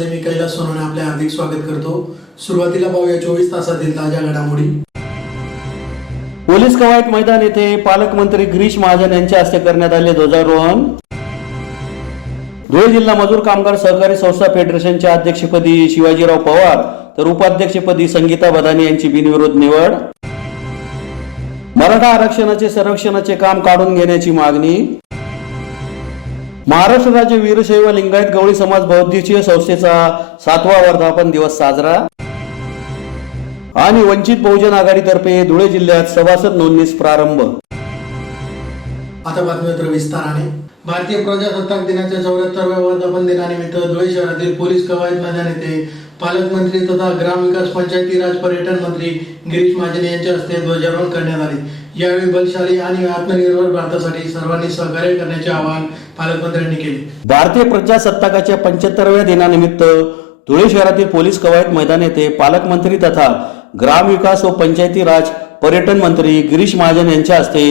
मध्ये मी कैलास सोनवणे आपले हार्दिक स्वागत करतो। सुरुवातीला पाहूया 24 तासातील ताज्या घडामोडी। पोलीस कवायत मैदान येथे पालकमंत्री गिरीश महाजन यांच्या हस्ते करण्यात आले ध्वजारोहण। धुळे जिल्हा मजूर कामगार सहकारी संस्था फेडरेशनच्या अध्यक्षपदी शिवाजीराव पवार तर उपाध्यक्षपदी संगीता बदाने यांची बिनविरोध निवड। मराठा आरक्षणाचे सर्वेक्षणाचे काम काढून घेण्याची मागणी। महाराष्ट्र राज्य वीरशैव लिंगायत गवळी समाज बौद्धिकीय संस्थेचा 7वा वर्धापन दिवस साजरा। आणि वंचित बहुजन आघाडीतर्फे धुळे जिल्ह्यात सभासद नोंदणीस प्रारंभ। आता बातमीपत्र विस्ताराने। भारतीय प्रजासत्ताक दिनाच्या 74व्या वर्धापन दिनानिमित्त धुळे शहरातील पोलीस कवायत मैदान येथे पालकमंत्री तथा ग्रामविकास पंचायती राज पर्यटन मंत्री गिरीश महाजन यांच्या हस्ते ध्वजारोहण करण्यात आले। यावेळी बलशाली आणि आत्मनिर्भर भारतासाठी सर्वांनी सहकार्य करण्याचे आवाहन पालकमंत्र्यांनी केले। भारतीय प्रजासत्ताकाच्या 75व्या दिनानिमित्त धुळे शहरातील पोलीस कवायत मैदान येथे पालकमंत्री तथा ग्रामविकास व पंचायती राज पर्यटन मंत्री गिरीश महाजन यांच्या हस्ते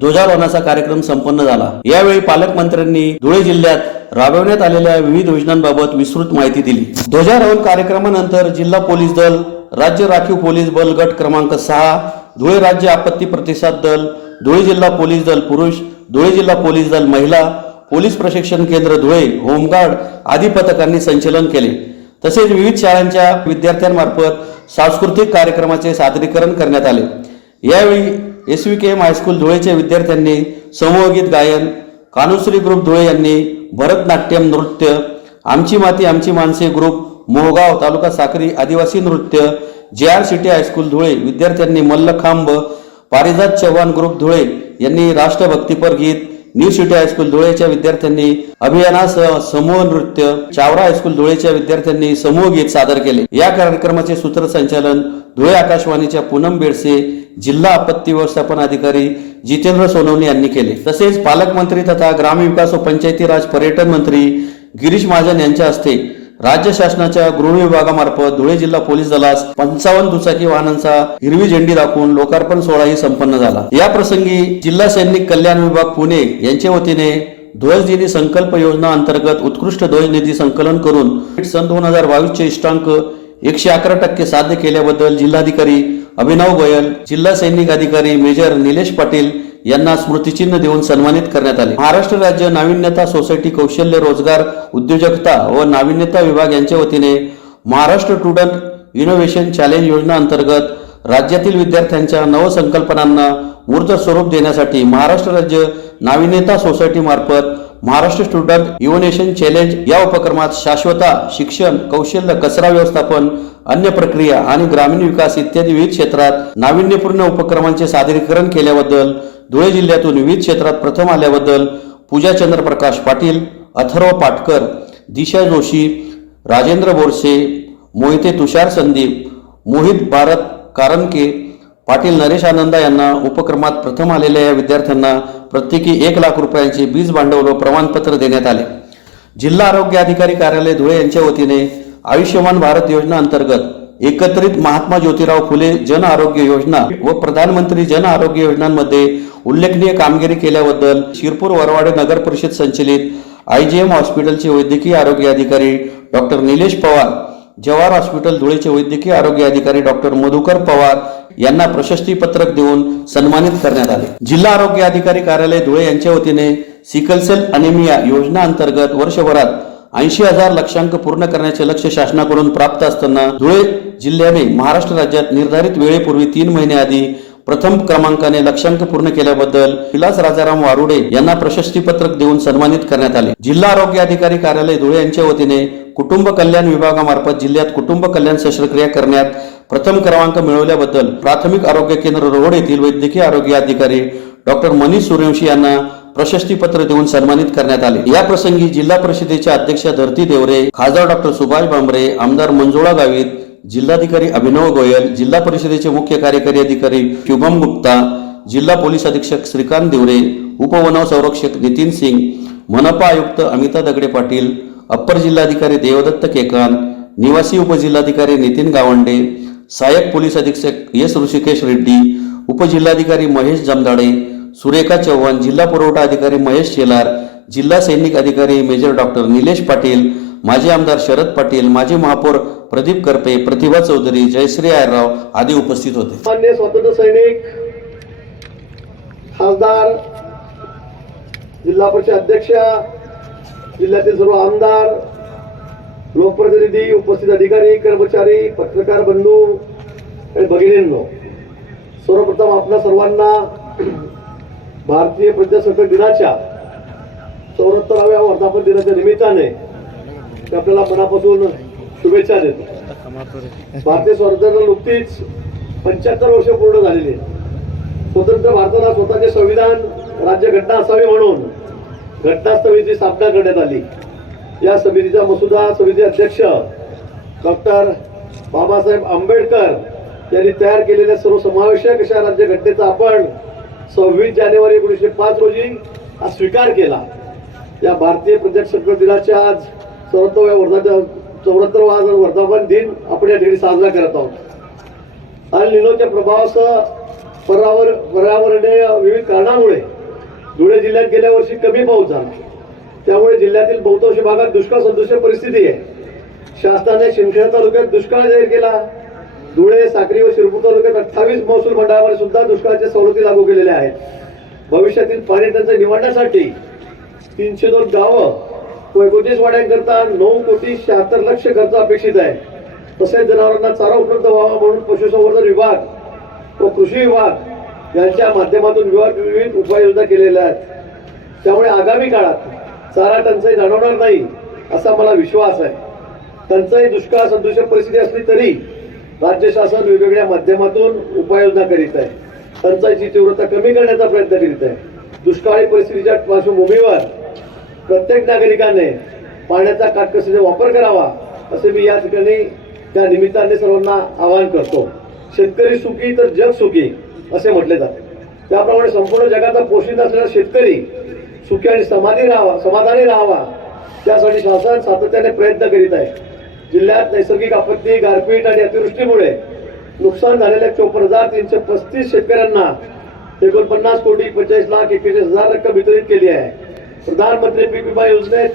ध्वजारोहणाचा कार्यक्रम संपन्न झाला। यावेळी पालकमंत्र्यांनी धुळे जिल्ह्यात राबवण्यात आलेल्या विविध योजनांबाबत विस्तृत माहिती दिली। ध्वजारोहण कार्यक्रमानंतर जिल्हा पोलीस दल, राज्य राखीव पोलीस बल गट क्रमांक 6, धुळे राज्य आपत्ती प्रतिसाद दल, धुळे जिल्हा पोलीस दल पुरुष, धुळे जिल्हा पोलीस दल महिला, पोलीस प्रशिक्षण केंद्र धुळे, होमगार्ड आदी पथकांनी संचलन केले। तसेच विविध शाळांच्या विद्यार्थ्यांमार्फत सांस्कृतिक कार्यक्रमाचे सादरीकरण करण्यात आले। यावेळी SVKM हायस्कूल धुळेच्या विद्यार्थ्यांनी समूहगीत गायन, कानुश्री ग्रुप धुळे यांनी भरतनाट्यम नृत्य, आमची माती आमची माणसे ग्रुप मोहगाव तालुका साक्री आदिवासी नृत्य, JR सिटी हायस्कूल धुळे विद्यार्थ्यांनी मल्लखांब, पारिजात चव्हाण ग्रुप धुळे यांनी राष्ट्रभक्तीपर गीत, न्यू सिटी हायस्कूल धुळेच्या विद्यार्थ्यांनी अभियानासह समूह नृत्य, चावरा हायस्कूल धुळेच्या विद्यार्थ्यांनी समूह गीत सादर केले। या कार्यक्रमाचे सूत्रसंचालन धुळे आकाशवाणीच्या पूनम बेडसे, जिल्हा आपत्ती व्यवस्थापन अधिकारी जितेंद्र सोनवणे यांनी केले। तसेच पालकमंत्री तथा ग्रामविकास व पंचायती राज पर्यटन मंत्री गिरीश महाजन यांच्या हस्ते राज्य शासनाच्या गृह विभागामार्फत धुळे जिल्हा पोलीस दलास 55 दुचाकी वाहनांचा हिरवी झेंडी दाखवून लोकार्पण सोहळाही संपन्न झाला। या प्रसंगी जिल्हा सैनिक कल्याण विभाग पुणे यांच्या वतीने ध्वजदिनी संकल्प योजना अंतर्गत उत्कृष्ट ध्वज निधी संकलन करून सन 2022 चे इष्टांक 111% साध्य केल्याबद्दल जिल्हाधिकारी अभिनव गोयल, जिल्हा सैनिक अधिकारी मेजर निलेश पाटील यांना स्मृतिचिन्ह देऊन सन्मानित करण्यात आले। महाराष्ट्र राज्य नाविन्यता सोसायटी कौशल्य रोजगार उद्योजकता व नाविन्यता विभाग यांच्या वतीने महाराष्ट्र स्टुडंट इनोव्हेशन चॅलेंज योजना अंतर्गत राज्यातील विद्यार्थ्यांच्या नवसंकल्पनांना मूर्त स्वरूप देण्यासाठी महाराष्ट्र राज्य नाविन्यता सोसायटी मार्फत महाराष्ट्र स्टुडंट इनोव्हेशन चॅलेंज या उपक्रमात शाश्वता, शिक्षण, कौशल्य, कचरा व्यवस्थापन, अन्य प्रक्रिया आणि ग्रामीण विकास इत्यादी विविध क्षेत्रात नाविन्यपूर्ण उपक्रमांचे सादरीकरण केल्याबद्दल, धुळे जिल्ह्यातून विविध क्षेत्रात प्रथम आल्याबद्दल पूजा चंद्रप्रकाश पाटील, अथर्व पाटकर, दिशा जोशी, राजेंद्र बोरसे, मोहिते तुषार संदीप, मोहित भारत कारंके, पाटील नरेश आनंदा यांना उपक्रमात प्रथम आलेल्या या विद्यार्थ्यांना प्रत्येकी 1 लाख रुपयांचे बीज भांडवल व प्रमाणपत्र देण्यात आले। जिल्हा आरोग्य अधिकारी कार्यालय धुळे यांच्या वतीने आयुष्यमान भारत योजना अंतर्गत एकत्रित महात्मा ज्योतिराव फुले जन आरोग्य योजना व प्रधानमंत्री जन आरोग्य योजनांमध्ये उल्लेखनीय कामगिरी केल्याबद्दल शिरपूर वरवाडे नगर परिषद संचलित IGM हॉस्पिटलचे वैद्यकीय आरोग्य अधिकारी डॉक्टर निलेश पवार, जवाहर हॉस्पिटल धुळेचे वैद्यकीय आरोग्य अधिकारी डॉक्टर मधुकर पवार यांना प्रशस्ती पत्रक देऊन सन्मानित करण्यात आले। जिल्हा आरोग्य अधिकारी कार्यालय धुळे यांच्या वतीने सिकल सेल अनिमिया योजना अंतर्गत वर्षभरात 80,000 लक्षांक पूर्ण करण्याचे लक्ष्य शासनाकडून प्राप्त असताना धुळे जिल्ह्याने महाराष्ट्र राज्यात निर्धारित वेळेपूर्वी 3 महिने आधी प्रथम क्रमांकाने लक्षांक पूर्ण केल्याबद्दल विलास राजाराम वारुडे यांना प्रशस्ती पत्रक देऊन सन्मानित करण्यात आले। जिल्हा आरोग्य अधिकारी कार्यालय धुळे यांच्या वतीने कुटुंब कल्याण विभागामार्फत जिल्ह्यात कुटुंब कल्याण शस्त्रक्रिया करण्यात प्रथम क्रमांक मिळवल्याबद्दल प्राथमिक आरोग्य केंद्र रोड येथील वैद्यकीय आरोग्य अधिकारी डॉक्टर मनीष सूर्यवंशी यांना प्रशस्ती पत्र देऊन सन्मानित करण्यात आले। या प्रसंगी जिल्हा परिषदेच्या अध्यक्षा धरती देवरे, खासदार डॉक्टर सुभाष भामरे, आमदार मंजुळा गावित, जिल्हाधिकारी अभिनव गोयल, जिल्हा परिषदेचे मुख्य कार्यकारी अधिकारी शुभम गुप्ता, जिल्हा पोलीस अधीक्षक श्रीकांत दिवरे, उपवनव संरक्षक नितीन सिंग, मनपा आयुक्त अमिता दगडे पाटील, अप्पर जिल्हाधिकारी देवदत्त केकान, निवासी उपजिल्हाधिकारी नितीन गावंडे, सहाय्यक पोलीस अधीक्षक S ऋषिकेश रेड्डी, उपजिल्हाधिकारी महेश जमदाडे, सुरेखा चव्हाण, जिल्हा पुरवठा अधिकारी महेश शेलार, जिल्हा सैनिक अधिकारी मेजर डॉक्टर निलेश पाटील, माजी आमदार शरद पाटील, माजी महापौर प्रदीप करपे, प्रतिभा चौधरी, जयश्री आयरराव आदी उपस्थित होते. माननीय स्वातंत्र्य सैनिक, खासदार, जिल्हा परिषद अध्यक्षा, जिल्ह्यातील सर्व आमदार, लोकप्रतिनिधी, उपस्थित अधिकारी, कर्मचारी, पत्रकार बंधू आणि भगिनींनो, सर्वप्रथम आपल्या सर्वांना भारतीय प्रजासत्ताक दिनाच्या 74व्या वर्धापन दिनाच्या निमित्ताने आपल्याला मनापासून शुभेच्छा देतो. भारतीय स्वातंत्र्याला नुकतीच 75 वर्ष पूर्ण झालेली आहेत. स्वतंत्र भारताला स्वतःचे संविधान, राज्यघटना असावी म्हणून घटना समितीची स्थापना करण्यात आली. या समितीचा मसुदा समिती अध्यक्ष डॉक्टर बाबासाहेब आंबेडकर यांनी तयार केलेल्या सर्वसमावेशक अशा राज्यघटनेचा आपण 26 जानेवारी 1905 रोजी हा स्वीकार केला. या भारतीय प्रजासत्ताक दिनाच्या आज 74वा वर्धापन दिन आपण या ठिकाणी साजरा करत आहोत. अल निनोच्या प्रभावासह पर्यावरणीय विविध कारणामुळे धुळे जिल्ह्यात गेल्या वर्षी कमी पाऊस झाला. त्यामुळे जिल्ह्यातील बहुतांश भागात दुष्काळ सदृश परिस्थिती आहे. शासनाने शिंदखेडा तालुक्यात दुष्काळ जाहीर केला. धुळे, साक्री व शिरपूर तालुक्यात 28 महसूल मंडळामध्ये सुद्धा दुष्काळाच्या सवलती लागू केलेल्या आहेत. भविष्यातील पाणी टंचाई निवडण्यासाठी 302 गावं व 29 वाड्यांकरता 9,76,00,000 खर्च अपेक्षित आहे. तसेच जनावरांना चारा उपलब्ध व्हावा म्हणून पशुसंवर्धन विभाग व कृषी विभाग यांच्या माध्यमातून विविध उपाययोजना केलेल्या आहेत. त्यामुळे आगामी काळात चारा टंचाई जाणवणार नाही असा मला विश्वास आहे. टंचाई, दुष्काळ सदृश परिस्थिती असली तरी राज्य शासन वेगवेगळ्या माध्यमातून उपाययोजना करीत आहे. टंचाईची तीव्रता कमी करण्याचा प्रयत्न करीत आहे. दुष्काळी परिस्थितीच्या पार्श्वभूमीवर प्रत्येक नागरिकाने पाण्याचा काटकसरीने वापर करावा असे मी या ठिकाणी त्या निमित्ताने सर्वांना आवाहन करतो. शेतकरी सुखी तर जग सुखी असे म्हटले जाते. त्याप्रमाणे संपूर्ण जगाचा पोषित असलेला शेतकरी सुखी आणि समाधानी राहावा त्यासाठी शासन सातत्याने प्रयत्न करीत आहे. जिल्ह्यात नैसर्गिक आपत्ती, गारपीट आणि अतिवृष्टीमुळे नुकसान झालेल्या 54,335 शेतकऱ्यांना 49 कोटी 45,41,000 रक्कम वितरित केली आहे. प्रधानमंत्री पीक विमा योजनेत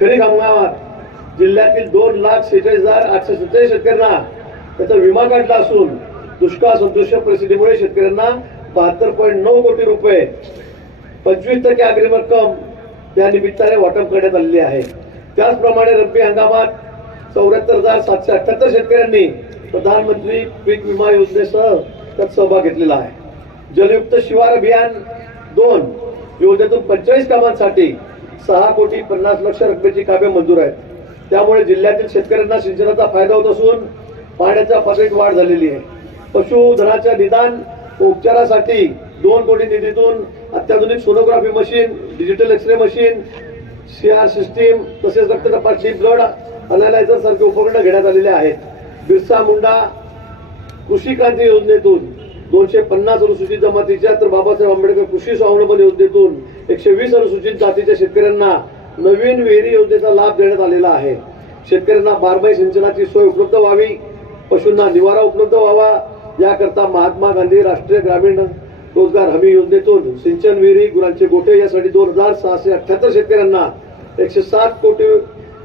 खरीप हंगामात जिल्ह्यातील 2,46,847 शेतकऱ्यांना त्याचा विमा काढला असून दुष्काळ सदृश परिस्थितीमुळे शेतकऱ्यांना 72.9 कोटी रुपये 25% अग्रिम रक्कम या निमित्ताने वाटप करण्यात आलेली आहे. त्याचप्रमाणे रब्बी हंगामात 74,778 शेतकऱ्यांनी प्रधानमंत्री पीक विमा योजनेसह त्यात सहभाग घेतलेला आहे. जलयुक्त शिवार अभियान 2 योजनेतून 45 कामांसाठी 6,50,00,000 रकमेची कामे मंजूर आहेत. त्यामुळे जिल्ह्यातील शेतकऱ्यांना सिंचनाचा फायदा होत असून पाण्याच्या पातळीत वाढ झालेली आहे. पशुधनाच्या निदान व उपचारासाठी 2 कोटी निधीतून अत्याधुनिक sonography machine, digital X ray machine, CR system तसेच रक्त तपासणी, ब्लड अनालायझर सारखे उपकरण घेण्यात आलेले आहेत. बिरसा मुंडा कृषी क्रांती योजनेतून 250 अनुसूचित जमातीच्या तर बाबासाहेब आंबेडकर कृषी स्वावलंबन योजनेतून 120 अनुसूचित जातीच्या शेतकऱ्यांना नवीन विहिरी योजनेचा लाभ देण्यात आलेला आहे. शेतकऱ्यांना बारमाही सिंचनाची सोय उपलब्ध व्हावी, पशूंना निवारा उपलब्ध व्हावा याकरता महात्मा गांधी राष्ट्रीय ग्रामीण रोजगार हमी योजनेतून सिंचन विहिरी, गुरांचे गोठे यासाठी 2,678 शेतकऱ्यांना 107 कोटी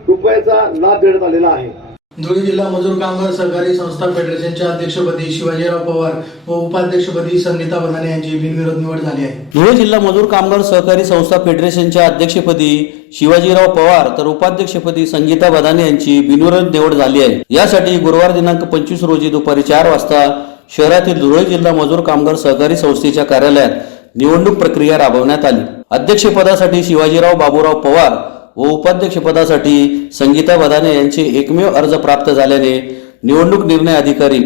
रुपयाचा लाभ देण्यात आलेला आहे. धुळे जिल्हा मजूर कामगार सहकारी संस्था फेडरेशनच्या अध्यक्षपदी शिवाजीराव पवार व उपाध्यक्षपदी संगीता बदाने यांची बिनविरोध निवड झाली आहे. धुळे जिल्हा मजूर कामगार सहकारी संस्था फेडरेशनच्या अध्यक्षपदी शिवाजीराव पवार तर उपाध्यक्षपदी संगीता बदाने यांची बिनविरोध निवड झाली आहे. यासाठी गुरुवार दिनांक 25 रोजी दुपारी 4 वाजता शहरातील धुळे जिल्हा मजूर कामगार सहकारी संस्थेच्या कार्यालयात निवडणूक प्रक्रिया राबवण्यात आली. अध्यक्षपदासाठी शिवाजीराव बाबूराव पवार व उपाध्यक्षपदासाठी संगीता बदाने यांचे एकमेव अर्ज प्राप्त झाल्याने निवडणूक निर्णय अधिकारी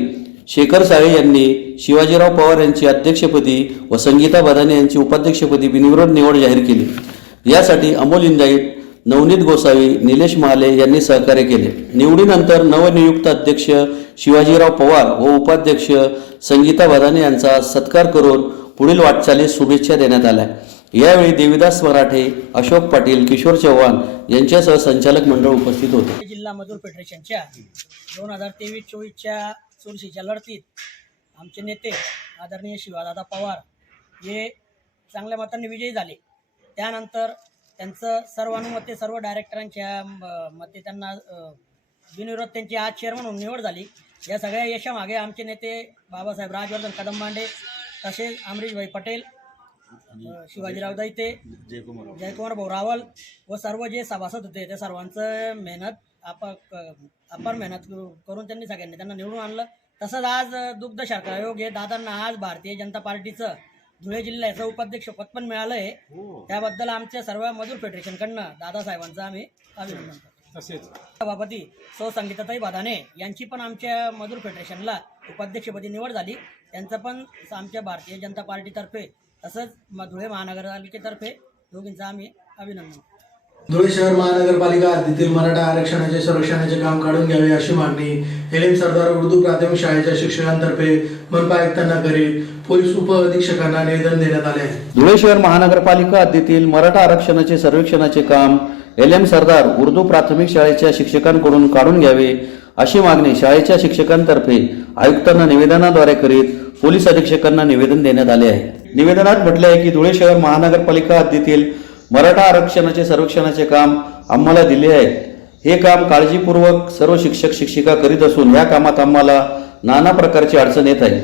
शेखर साळे यांनी शिवाजीराव पवार यांची अध्यक्षपदी व संगीता बदाने यांची उपाध्यक्षपदी बिनविरोध निवड जाहीर केली. यासाठी अमोल इंदाईट, नवनीत गोसावी, निलेश महाले यांनी सहकार्य केले. निवडीनंतर नवनियुक्त अध्यक्ष शिवाजीराव पवार व उपाध्यक्ष संगीता बदाने यांचा सत्कार करून पुढील वाटचालीस शुभेच्छा देण्यात आल्या. यावेळी देविदास मराठे, अशोक पाटील, किशोर चव्हाण यांच्यासह संचालक मंडळ उपस्थित होते. जिल्हा मजूर फेडरेशनच्या 2023-24च्या चुरशीच्या लढतीत आमचे नेते आदरणीय शिवादादा पवार हे चांगल्या मतांनी विजयी झाले. त्यानंतर त्यांचं सर्वानुमते सर्व डायरेक्टरांच्या मते त्यांना बिनविरोध त्यांची आज चेअरमन म्हणून निवड झाली. या सगळ्या यशामागे आमचे नेते बाबासाहेब राजवर्धन कदमबांडे, तसेच अमरीशभाई पटेल, शिवाजीराव दैते, जयकुमार भाऊ रावल व सर्व जे सभासद होते त्या सर्वांचं अपार मेहनत करून त्यांनी सगळ्यांनी त्यांना निवडून आणलं. तसंच आज दुग्ध शर्करा आयोग हे दादांना आज भारतीय जनता पार्टीचं धुळे जिल्ह्याचं उपाध्यक्षपद पण मिळालं आहे. त्याबद्दल आमच्या सर्व मजूर फेडरेशनकडनं दादासाहेबांचं आम्ही अभिनंदन करतो. तसेच सभापती सौ संगीताताई बदाने यांची पण आमच्या मजूर फेडरेशनला उपाध्यक्षपदी निवड झाली. त्यांचं पण आमच्या भारतीय जनता पार्टीतर्फे तसंच धुळे महानगरपालिकेतर्फे दोघींचं आम्ही अभिनंदन करतो. धुळे शहर महानगरपालिका हद्दीतील मराठा आरक्षणाचे संरक्षणाचे काम काढून घ्यावे अशी मागणी एलएम सरदार उर्दू प्राथमिक शाळेच्या शिक्षकांतर्फे मनपा आयुक्तांना करीत पोलीस उप अधीक्षकांना निवेदन देण्यात आले आहे. धुळे शहर महानगरपालिका हद्दीतील मराठा आरक्षणाचे सर्वेक्षणाचे काम एलएम सरदार उर्दू प्राथमिक शाळेच्या शिक्षकांकडून काढून घ्यावे अशी मागणी शाळेच्या शिक्षकांतर्फे आयुक्तांना निवेदनाद्वारे करीत पोलीस अधीक्षकांना निवेदन देण्यात आले आहे. निवेदनात म्हटले आहे की धुळे शहर महानगरपालिका हद्दीतील मराठा आरक्षणाचे सर्वेक्षणाचे काम आम्हाला दिले आहे. हे काम काळजीपूर्वक सर्व शिक्षक शिक्षिका करीत असून या कामात आम्हाला नाना प्रकारची अडचण येत आहे.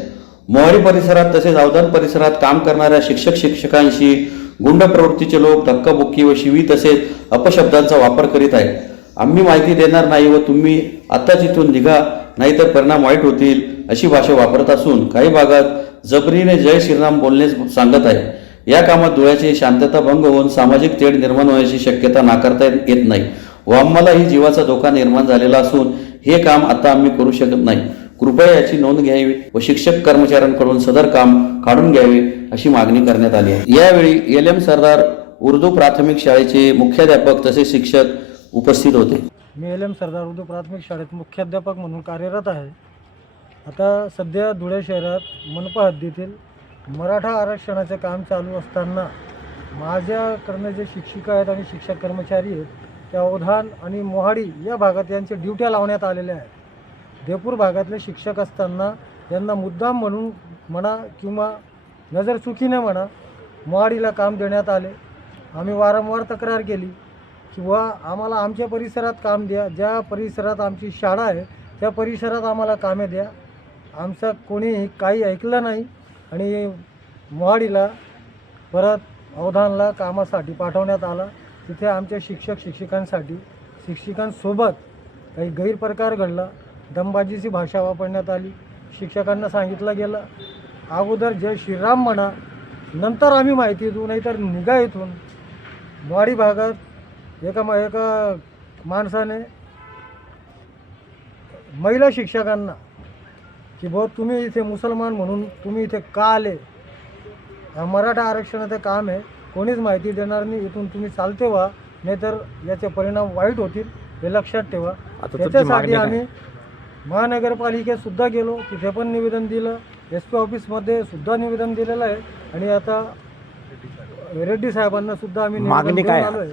मोहाडी परिसरात तसेच अवधान परिसरात काम करणाऱ्या शिक्षक शिक्षकांशी गुंड प्रवृत्तीचे लोक धक्काबुक्की व शिवी तसेच अपशब्दांचा वापर करीत आहेत. आम्ही माहिती देणार नाही व तुम्ही आत्ताच इथून निघा नाहीतर परिणाम वाईट होतील अशी भाषा वापरत असून काही भागात जबरीने जय श्रीराम बोलणे सांगत आहे. या कामात धुळ्याची शांतता भंग होऊन सामाजिक तेढ निर्माण होण्याची शक्यता नाकारता येत नाही व आम्हालाही जीवाचा धोका निर्माण झालेला असून हे काम आता आम्ही करू शकत नाही. कृपया याची नोंद घ्यावी व शिक्षक कर्मचाऱ्यांकडून सदर काम काढून घ्यावे अशी मागणी करण्यात आली आहे. यावेळी एलएम सरदार उर्दू प्राथमिक शाळेचे मुख्याध्यापक तसेच शिक्षक उपस्थित होते. मी एलएम सरदार उर्दू प्राथमिक शाळेत मुख्याध्यापक म्हणून कार्यरत आहे. आता सध्या धुळे शहरात मनपा हद्दीतील मराठा आरक्षणाचे काम चालू असताना माझ्याकडनं जे शिक्षिका आहेत आणि शिक्षक कर्मचारी आहेत त्या अवधान आणि मोहाडी या भागात यांच्या ड्युट्या लावण्यात आलेल्या आहेत. देपूर भागातले शिक्षक असताना यांना मुद्दाम म्हणून म्हणा किंवा नजर चुकीने म्हणा मोहाडीला काम देण्यात आले. आम्ही वारंवार तक्रार केली की बुवा आम्हाला आमच्या परिसरात काम द्या, ज्या परिसरात आमची शाळा आहे त्या परिसरात आम्हाला कामे द्या. आमचं कोणी काही ऐकलं नाही आणि मोहाडीला परत अवधानला कामासाठी पाठवण्यात आला. तिथे आमच्या शिक्षक शिक्षिकांसोबत काही गैरप्रकार घडला. दमबाजीची भाषा वापरण्यात आली. शिक्षकांना सांगितलं गेलं अगोदर जय श्रीराम म्हणा, नंतर आम्ही माहिती देऊ, नाहीतर निघा इथून. मोहाडी भागात एका माणसाने महिला शिक्षकांना की भाऊ तुम्ही इथे मुसलमान म्हणून तुम्ही इथे का आले, मराठा आरक्षणाचं काम आहे, कोणीच माहिती देणार नाही, इथून तुम्ही चालते व्हा नाहीतर याचे परिणाम वाईट होतील हे लक्षात ठेवा. त्याच्यासाठी आम्ही महानगरपालिकेत सुद्धा गेलो, तिथे पण निवेदन दिलं, SP ऑफिसमध्ये सुद्धा निवेदन दिलेलं आहे आणि आता रेड्डी साहेबांना सुद्धा आम्ही मागणी काय आलो आहे.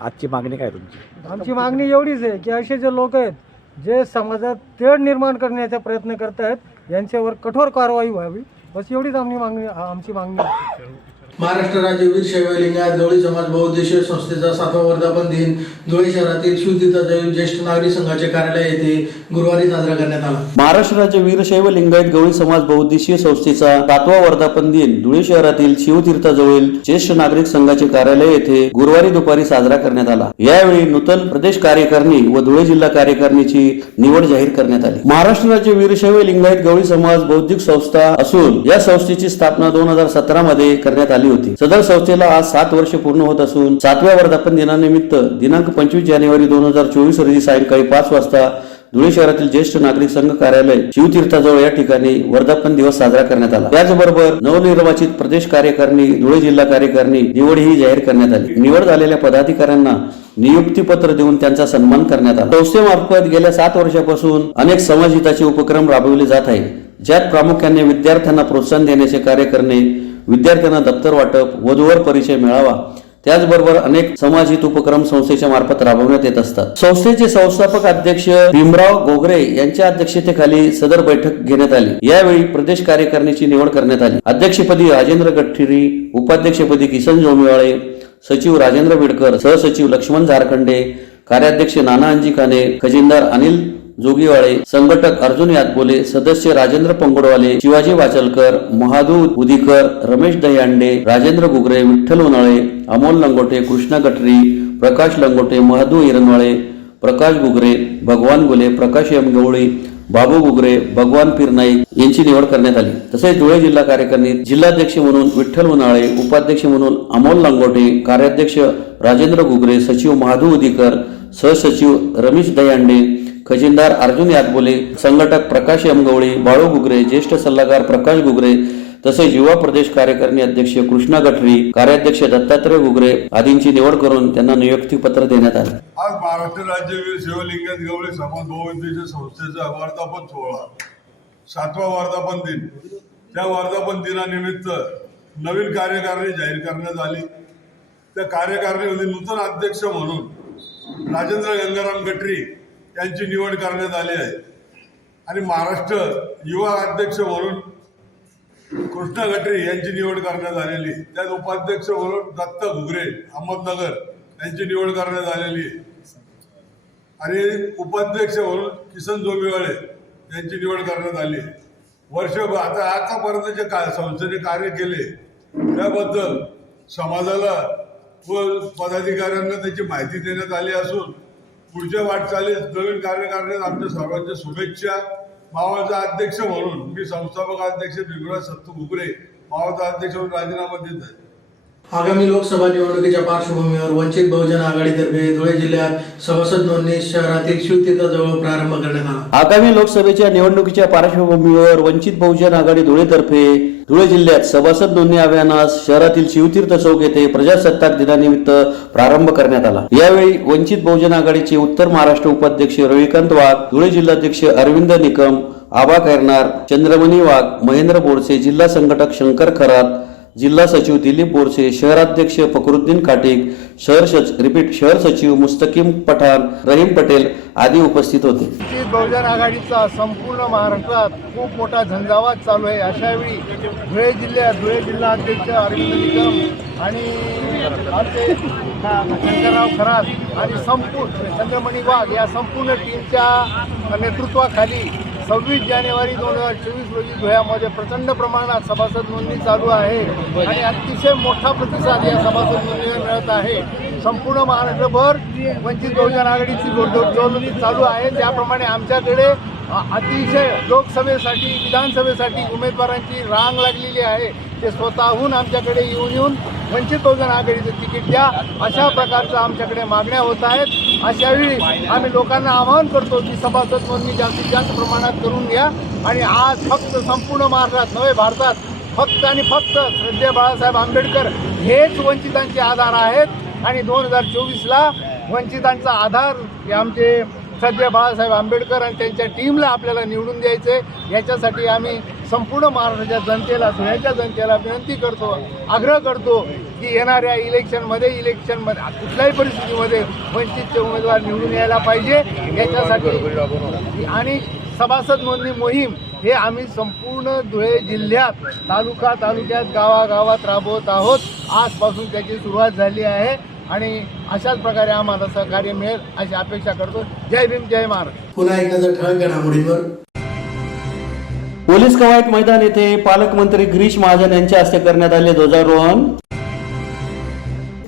आजची मागणी काय तुमची? आमची मागणी एवढीच आहे की असे जे लोक आहेत जे समाजात तेढ निर्माण करण्याचा प्रयत्न करत आहेत यांच्यावर कठोर कारवाई व्हावी, बस एवढीच आमची मागणी आहे. महाराष्ट्र राज्य वीरशैव लिंगायत गवळी समाज बहुउद्देशीय संस्थेचा 7वा वर्धापन दिन धुळे शहरातील शिवतीर्थजैन ज्येष्ठ नागरिक संघाचे कार्यालय येथे गुरुवारी साजरा करण्यात आला. महाराष्ट्र राज्य वीरशैव लिंगायत गवळी समाज बहुउद्देशीय संस्थेचा 7वा वर्धापन दिन धुळे शहरातील शिवतीर्थजवळील ज्येष्ठ नागरिक संघाचे कार्यालय येथे गुरुवारी दुपारी साजरा करण्यात आला. यावेळी नूतन प्रदेश कार्यकारिणी व धुळे जिल्हा कार्यकारिणीची निवड जाहीर करण्यात आली. महाराष्ट्र राज्य वीरशैव लिंगायत गवळी समाज बौद्धिक संस्था असून या संस्थेची स्थापना 2017 मध्ये करण्यात आली होती. सदर संस्थेला आज 7 वर्ष पूर्ण होत असून 7व्या वर्धापन दिनानिमित्त दिनांक 25 जानेवारी 2024 रोजी सायंकाळी 5 वाजता धुळे शहरातील ज्येष्ठ नागरिक संघ कार्यालय शिवतीर्थाजवळ या ठिकाणी वर्धापन दिवस साजरा करण्यात आला. त्याचबरोबर नवनिर्वाचित प्रदेश कार्यकारिणी धुळे जिल्हा कार्यकारिणी निवड ही जाहीर करण्यात आली. निवड झालेल्या पदाधिकाऱ्यांना नियुक्तीपत्र देऊन त्यांचा सन्मान करण्यात आला. संस्थेमार्फत गेल्या 7 वर्षापासून अनेक समाजहिताचे उपक्रम राबवले जात आहेत, ज्यात प्रामुख्याने विद्यार्थ्यांना प्रोत्साहन देण्याचे कार्य करणे, विद्यार्थ्यांना दप्तर वाटप, वधूवर परिचय मेळावा, त्याचबरोबर अनेक समाजहित उपक्रम संस्थेच्या मार्फत राबवण्यात येत असतात. संस्थेचे संस्थापक अध्यक्ष भीमराव गोगरे यांच्या अध्यक्षतेखाली सदर बैठक घेण्यात आली. यावेळी प्रदेश कार्यकारिणीची निवड करण्यात आली. अध्यक्षपदी राजेंद्र गठ्ठिरी, उपाध्यक्षपदी किसन जोमिवाळे, सचिव राजेंद्र बेडकर, सहसचिव लक्ष्मण झारखंडे, कार्याध्यक्ष नाना अंजिकाने, खजिनदार अनिल जोगीवाळे, संघटक अर्जुन यादबोले, सदस्य राजेंद्र पंगोडवाले, शिवाजी वाचलकर, महादू उदीकर, रमेश दहीहंडे, राजेंद्र गुगरे, विठ्ठल उन्हाळे, अमोल लंगोटे, कृष्णा गटरी, प्रकाश लंगोटे, महादू हिरनवाळे, प्रकाश गुगरे, भगवान गुले, प्रकाश एम गवळी, बाबू गुगरे, भगवान पीरनाईक यांची निवड करण्यात आली. तसेच धुळे जिल्हा कार्यकारिणीत जिल्हाध्यक्ष म्हणून विठ्ठल उन्हाळे, उपाध्यक्ष म्हणून अमोल लंगोटे, कार्याध्यक्ष राजेंद्र गुगरे, सचिव महादू उदीकर, सहसचिव रमेश दहीहंडे, खजिनदार अर्जुन यादबोले, संघटक प्रकाश एम गवळी, बाळू गुगरे, ज्येष्ठ सल्लागार प्रकाश गुगरे, तसेच युवा प्रदेश कार्यकारिणी अध्यक्ष कृष्णा गटरी, कार्याध्यक्ष दत्तात्रय गुगरे आदींची निवड करून त्यांना नियुक्ती पत्र देण्यात आले. आज महाराष्ट्र राज्य वीर शिवलिंगत गवळी समाज बहुउद्देशीय संस्थेचा वर्धापन सोहळा 7वा वर्धापन दिन. त्या वर्धापन दिनानिमित्त नवीन कार्यकारिणी जाहीर करण्यात आली. त्या कार्यकारिणीमध्ये नूतन अध्यक्ष म्हणून राजेंद्र गंगाराम गटरी यांची निवड करण्यात आली आहे आणि महाराष्ट्र युवा अध्यक्ष म्हणून कृष्णा गटरी यांची निवड करण्यात आलेली. त्यात उपाध्यक्ष म्हणून दत्ता घुगरे अहमदनगर यांची निवड करण्यात आलेली आणि उपाध्यक्ष म्हणून किसन जोगीवाळे यांची निवड करण्यात आली. वर्षभर आता आतापर्यंत जे संस्थेने कार्य केले त्याबद्दल समाजाला व पदाधिकाऱ्यांना त्याची माहिती देण्यात आली असून पुढच्या वाटचालीस नवीन कार्यकारिणीत आमच्या सर्वांच्या शुभेच्छा. मावळचा अध्यक्ष म्हणून मी संस्थापक अध्यक्ष बिगुरा सत्तू घुगरे मावळचा अध्यक्ष म्हणून राजीनामा देत आहे. आगामी लोकसभा निवडणुकीच्या पार्श्वभूमीवर वंचित बहुजन आघाडीतर्फे धुळे जिल्ह्यात सभासद नोंदणी शहरातील शिवतीर्थाजवळ प्रारंभ करण्यात आला. आगामी लोकसभेच्या निवडणुकीच्या पार्श्वभूमीवर वंचित बहुजन आघाडी धुळेतर्फे धुळे जिल्ह्यात सभासद नोंदणी अभियानास शहरातील शिवतीर्थ चौक येथे प्रजासत्ताक दिनानिमित्त प्रारंभ करण्यात आला. यावेळी वंचित बहुजन आघाडीचे उत्तर महाराष्ट्र उपाध्यक्ष रविकांत वाघ, धुळे जिल्हाध्यक्ष अरविंद निकम, आबा खैरनार, चंद्रमणी वाघ, महेंद्र बोरसे, जिल्हा संघटक शंकर खरात, जिल्हा सचिव दिलीप बोरसे, शहराध्यक्ष फकरुद्दीन काटिक, शहर सचिव मुस्तकीम पठाण, रहीम पटेल आदी उपस्थित होते. वंचित बहुजन आघाडीचा संपूर्ण महाराष्ट्रात खूप मोठा झंझावात चालू आहे. अशावेळी धुळे जिल्हा अध्यक्ष अरविंद निकम आणि आमचे शंकरराव खरात आणि संपूर्ण चंद्रमणी वाघ या संपूर्ण टीमच्या नेतृत्वाखाली 26 जानेवारी 2024 रोजी धुळ्यामध्ये प्रचंड प्रमाणात सभासद नोंदणी चालू आहे आणि अतिशय मोठा प्रतिसाद या सभासद नोंदणीवर मिळत आहे. संपूर्ण महाराष्ट्रभर वंचित बहुजन आघाडीची नोंदणी चालू आहे. त्याप्रमाणे आमच्याकडे अतिशय लोकसभेसाठी विधानसभेसाठी उमेदवारांची रांग लागलेली आहे. ते स्वतःहून आमच्याकडे येऊन वंचित बहुजन आघाडीचं तिकीट द्या अशा प्रकारच्या आमच्याकडे मागण्या होत आहेत. अशावेळी आम्ही लोकांना आवाहन करतो की सभासद नोंदणी जास्तीत जास्त प्रमाणात करून घ्या आणि आज फक्त संपूर्ण महाराष्ट्रात नव्हे भारतात फक्त आणि फक्त श्रद्धेय बाळासाहेब आंबेडकर हेच वंचितांचे आधार आहेत आणि 2024ला वंचितांचा आधार हे आमचे श्रद्धेय बाळासाहेब आंबेडकर आणि त्यांच्या टीमला आपल्याला निवडून द्यायचे. याच्यासाठी आम्ही संपूर्ण महाराष्ट्राच्या जनतेला धुळ्याच्या जनतेला विनंती करतो, आग्रह करतो की येणाऱ्या इलेक्शनमध्ये कुठल्याही परिस्थितीमध्ये वंचितचे उमेदवार निवडून यायला पाहिजे. याच्यासाठी आणि सभासद नोंदणी मोहीम हे आम्ही संपूर्ण धुळे जिल्ह्यात तालुक्यात गावागावात राबवत आहोत. आजपासून त्याची सुरुवात झाली आहे आणि अशाच प्रकारे आम्हाला सहकार्य मिळेल अशी अपेक्षा करतो. जय भीम, जय महाराष्ट्र. पुन्हा एक नजर ठळक घडामोडींवर. पोलीस कवायत मैदान येथे पालकमंत्री गिरीश महाजन यांच्या हस्ते करण्यात आले ध्वजारोहण.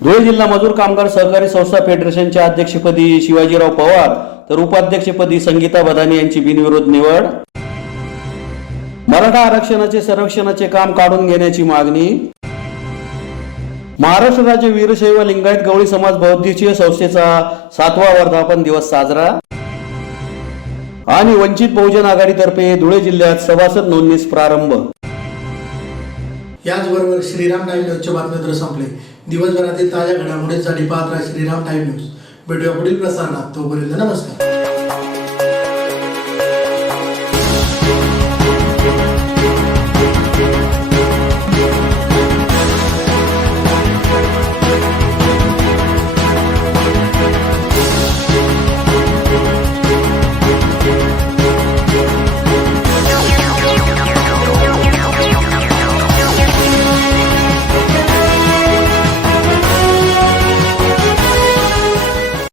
धुळे जिल्हा मजूर कामगार सहकारी संस्था फेडरेशनच्या अध्यक्षपदी शिवाजीराव पवार तर उपाध्यक्षपदी संगीता बदाने यांची बिनविरोध निवड. मराठा आरक्षणाचे संरक्षणाचे काम काढून घेण्याची मागणी. महाराष्ट्र राज्य वीरशैव लिंगायत गवळी समाज बहुउद्देशीय संस्थेचा 7वा वर्धापन दिवस साजरा आणि वंचित बहुजन आघाडीतर्फे धुळे जिल्ह्यात सभासद नोंदणीस प्रारंभ. याचबरोबर श्रीराम टाइम न्यूजचे बातमीपत्र संपले. दिवसभरातील ताज्या घडामोडींसाठी पाहत राहा श्रीराम टाइम न्यूज. भेटूया पुढील प्रसारणात. तोपर्यंत नमस्कार.